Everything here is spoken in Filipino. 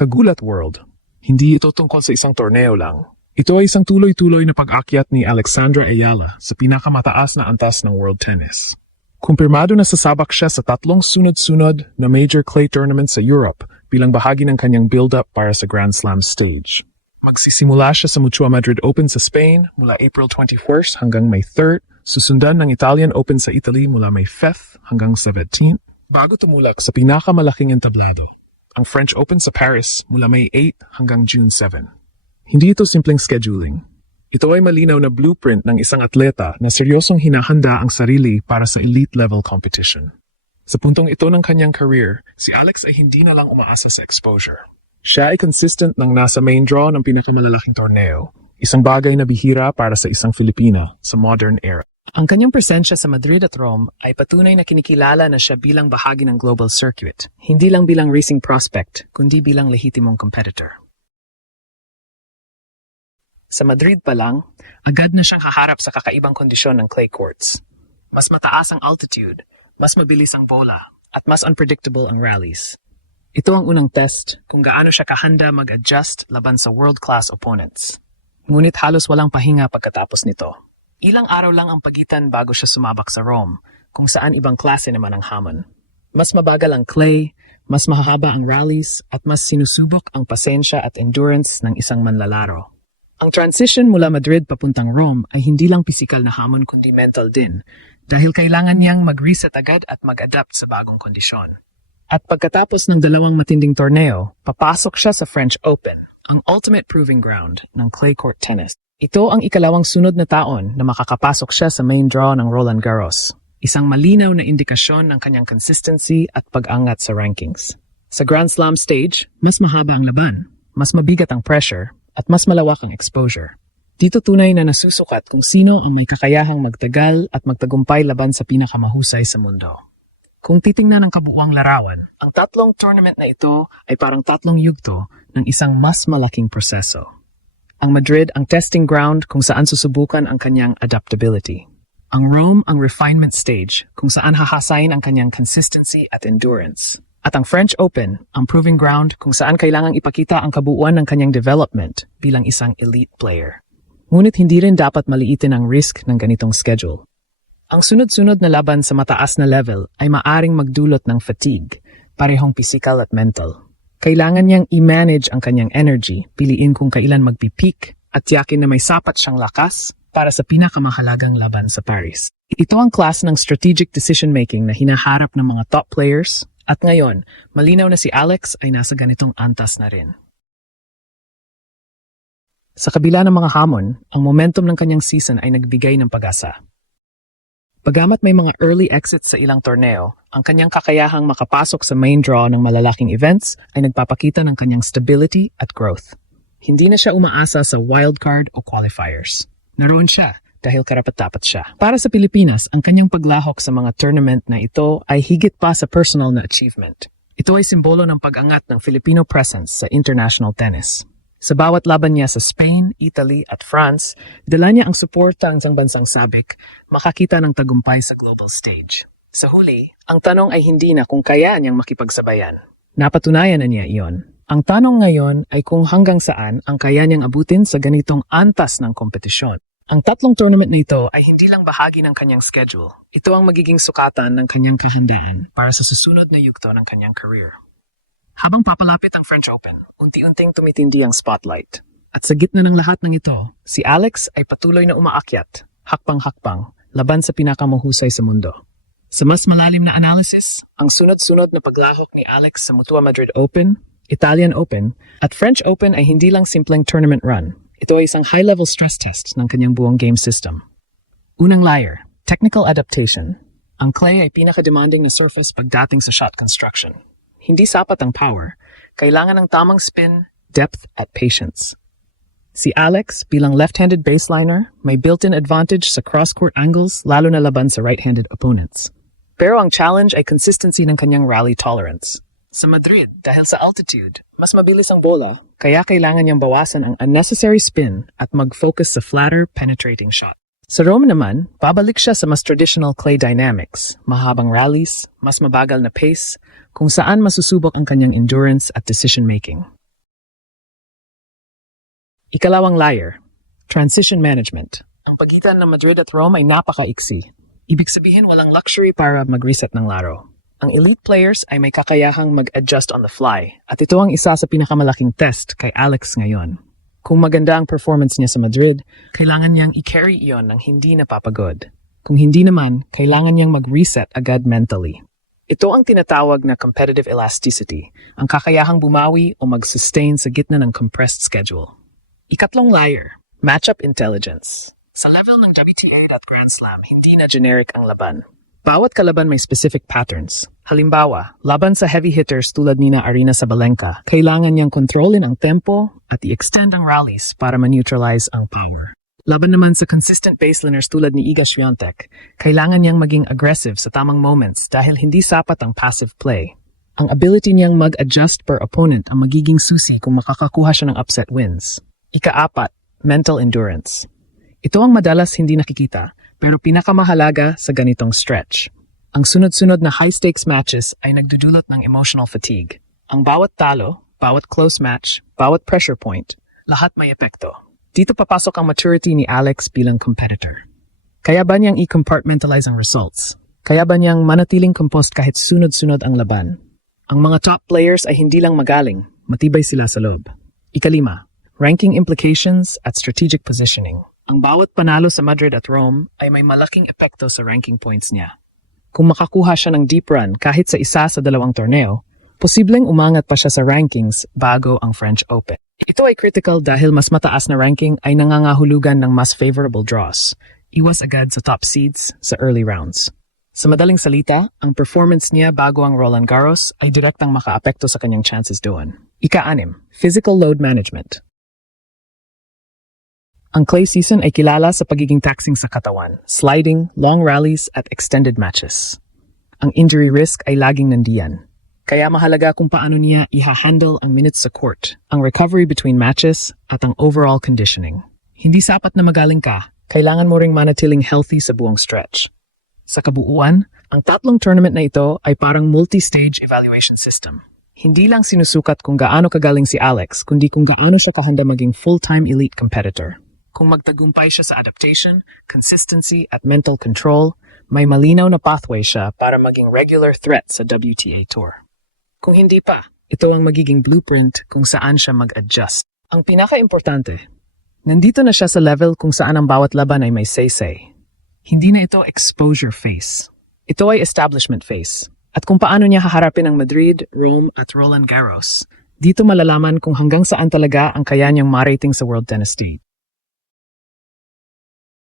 Kagulat World. Hindi ito tungkol sa isang torneo lang. Ito ay isang tuloy-tuloy na pag-akyat ni Alexandra Ayala sa pinakamataas na antas ng world tennis. Kumpirmado na sasabak siya sa 3 sunod-sunod na major clay tournaments sa Europe bilang bahagi ng kanyang build-up para sa Grand Slam stage. Magsisimula siya sa Mutua Madrid Open sa Spain mula April 21st hanggang May 3rd, susundan ng Italian Open sa Italy mula May 5th hanggang 17th, bago tumulak sa pinakamalaking entablado, ang French Open sa Paris mula May 8 hanggang June 7. Hindi ito simpleng scheduling. Ito ay malinaw na blueprint ng isang atleta na seryosong hinahanda ang sarili para sa elite-level competition. Sa puntong ito ng kanyang career, si Alex ay hindi na lang umaasa sa exposure. Siya ay consistent ng nasa main draw ng pinakamalalaking torneo, isang bagay na bihira para sa isang Filipina sa modern era. Ang kanyang presensya sa Madrid at Rome ay patunay na kinikilala na siya bilang bahagi ng global circuit, hindi lang bilang racing prospect, kundi bilang lehitimong competitor. Sa Madrid pa lang, agad na siyang haharap sa kakaibang kondisyon ng clay courts. Mas mataas ang altitude, mas mabilis ang bola, at mas unpredictable ang rallies. Ito ang unang test kung gaano siya kahanda mag-adjust laban sa world-class opponents. Ngunit halos walang pahinga pagkatapos nito. Ilang araw lang ang pagitan bago siya sumabak sa Rome, kung saan ibang klase naman ang hamon. Mas mabagal ang clay, mas mahahaba ang rallies, at mas sinusubok ang pasensya at endurance ng isang manlalaro. Ang transition mula Madrid papuntang Rome ay hindi lang pisikal na hamon kundi mental din, dahil kailangan niyang mag-reset agad at mag-adapt sa bagong kondisyon. At pagkatapos ng 2 matinding torneo, papasok siya sa French Open, ang ultimate proving ground ng clay court tennis. Ito ang ikalawang sunod na taon na makakapasok siya sa main draw ng Roland Garros, isang malinaw na indikasyon ng kanyang consistency at pag-angat sa rankings. Sa Grand Slam stage, mas mahaba ang laban, mas mabigat ang pressure, at mas malawak ang exposure. Dito tunay na nasusukat kung sino ang may kakayahang magtagal at magtagumpay laban sa pinakamahusay sa mundo. Kung titingnan ang kabuuang larawan, ang 3 tournament na ito ay parang 3 yugto ng isang mas malaking proseso. Ang Madrid ang testing ground kung saan susubukan ang kanyang adaptability. Ang Rome ang refinement stage kung saan hahasain ang kanyang consistency at endurance. At ang French Open ang proving ground kung saan kailangang ipakita ang kabuuan ng kanyang development bilang isang elite player. Ngunit hindi rin dapat maliitin ang risk ng ganitong schedule. Ang sunod-sunod na laban sa mataas na level ay maaring magdulot ng fatigue, parehong physical at mental. Kailangan niyang i-manage ang kanyang energy, piliin kung kailan magpipeak at tiyakin na may sapat siyang lakas para sa pinakamahalagang laban sa Paris. Ito ang class ng strategic decision-making na hinaharap ng mga top players. At ngayon, malinaw na si Alex ay nasa ganitong antas na rin. Sa kabila ng mga hamon, ang momentum ng kanyang season ay nagbigay ng pag-asa. Bagamat may mga early exits sa ilang torneo, ang kanyang kakayahang makapasok sa main draw ng malalaking events ay nagpapakita ng kanyang stability at growth. Hindi na siya umaasa sa wildcard o qualifiers. Naroon siya dahil karapat-dapat siya. Para sa Pilipinas, ang kanyang paglahok sa mga tournament na ito ay higit pa sa personal na achievement. Ito ay simbolo ng pag-angat ng Filipino presence sa international tennis. Sa bawat laban niya sa Spain, Italy at France, dala niya ang suporta ng isang bansang sabik, makakita ng tagumpay sa global stage. Sa huli, ang tanong ay hindi na kung kaya niyang makipagsabayan. Napatunayan na niya iyon. Ang tanong ngayon ay kung hanggang saan ang kaya niyang abutin sa ganitong antas ng kompetisyon. Ang 3 tournament na ito ay hindi lang bahagi ng kanyang schedule. Ito ang magiging sukatan ng kanyang kahandaan para sa susunod na yugto ng kanyang career. Habang papalapit ang French Open, unti-unting tumitindi ang spotlight. At sa gitna ng lahat ng ito, si Alex ay patuloy na umaakyat, hakbang-hakbang, laban sa pinakamahusay sa mundo. Sa mas malalim na analysis, ang sunod-sunod na paglahok ni Alex sa Mutua Madrid Open, Italian Open, at French Open ay hindi lang simpleng tournament run. Ito ay isang high-level stress test ng kanyang buong game system. Unang layer, technical adaptation. Ang clay ay pinaka-demanding na surface pagdating sa shot construction. Hindi sapat ang power. Kailangan ng tamang spin, depth, at patience. Si Alex, bilang left-handed baseliner, may built-in advantage sa cross-court angles lalo na laban sa right-handed opponents. Pero ang challenge ay consistency ng kanyang rally tolerance. Sa Madrid, dahil sa altitude, mas mabilis ang bola, kaya kailangan niyang bawasan ang unnecessary spin at mag-focus sa flatter, penetrating shot. Sa Rome naman, babalik siya sa mas traditional clay dynamics, mahabang rallies, mas mabagal na pace, kung saan masusubok ang kanyang endurance at decision-making. Ikalawang layer, transition management. Ang pagitan ng Madrid at Rome ay napakaiksi. Ibig sabihin walang luxury para mag-reset ng laro. Ang elite players ay may kakayahang mag-adjust on the fly at ito ang isa sa pinakamalaking test kay Alex ngayon. Kung maganda ang performance niya sa Madrid, kailangan niyang i-carry iyon ng hindi napapagod. Kung hindi naman, kailangan niyang mag-reset agad mentally. Ito ang tinatawag na competitive elasticity, ang kakayahang bumawi o mag-sustain sa gitna ng compressed schedule. Ikatlong layer, matchup intelligence. Sa level ng WTA at Grand Slam, hindi na generic ang laban. Bawat kalaban may specific patterns. Halimbawa, laban sa heavy hitters tulad ni na Arina Sabalenka, kailangan niyang kontrolin ang tempo at i-extend ang rallies para ma-neutralize ang power. Laban naman sa consistent baseliners tulad ni Iga Swiatek, kailangan niyang maging aggressive sa tamang moments dahil hindi sapat ang passive play. Ang ability niyang mag-adjust per opponent ang magiging susi kung makakakuha siya ng upset wins. Ika-4, mental endurance. Ito ang madalas hindi nakikita, pero pinakamahalaga sa ganitong stretch. Ang sunod-sunod na high-stakes matches ay nagdudulot ng emotional fatigue. Ang bawat talo, bawat close match, bawat pressure point, lahat may epekto. Dito papasok ang maturity ni Alex bilang competitor. Kaya ba niyang i-compartmentalize ang results? Kaya ba niyang manatiling composed kahit sunod-sunod ang laban? Ang mga top players ay hindi lang magaling, matibay sila sa loob. Ika-5, ranking implications at strategic positioning. Ang bawat panalo sa Madrid at Rome ay may malaking epekto sa ranking points niya. Kung makakuha siya ng deep run kahit sa isa sa dalawang torneo, posibleng umangat pa siya sa rankings bago ang French Open. Ito ay critical dahil mas mataas na ranking ay nangangahulugan ng mas favorable draws. Iwas agad sa top seeds sa early rounds. Sa madaling salita, ang performance niya bago ang Roland Garros ay direktang makaapekto sa kanyang chances doon. Ika-6, physical load management. Ang clay season ay kilala sa pagiging taxing sa katawan, sliding, long rallies at extended matches. Ang injury risk ay laging nandiyan. Kaya mahalaga kung paano niya iha-handle ang minutes sa court, ang recovery between matches at ang overall conditioning. Hindi sapat na magaling ka, kailangan mo ring manatiling healthy sa buong stretch. Sa kabuuan, ang tatlong tournament na ito ay parang multi-stage evaluation system. Hindi lang sinusukat kung gaano kagaling si Alex, kundi kung gaano siya kahanda maging full-time elite competitor. Kung magtagumpay siya sa adaptation, consistency at mental control, may malinaw na pathway siya para maging regular threat sa WTA Tour. Kung hindi pa, ito ang magiging blueprint kung saan siya mag-adjust. Ang pinaka-importante, nandito na siya sa level kung saan ang bawat laban ay may say-say. Hindi na ito exposure phase. Ito ay establishment phase. At kung paano niya haharapin ang Madrid, Rome at Roland Garros, dito malalaman kung hanggang saan talaga ang kaya niyang marating sa World Tennis Stage.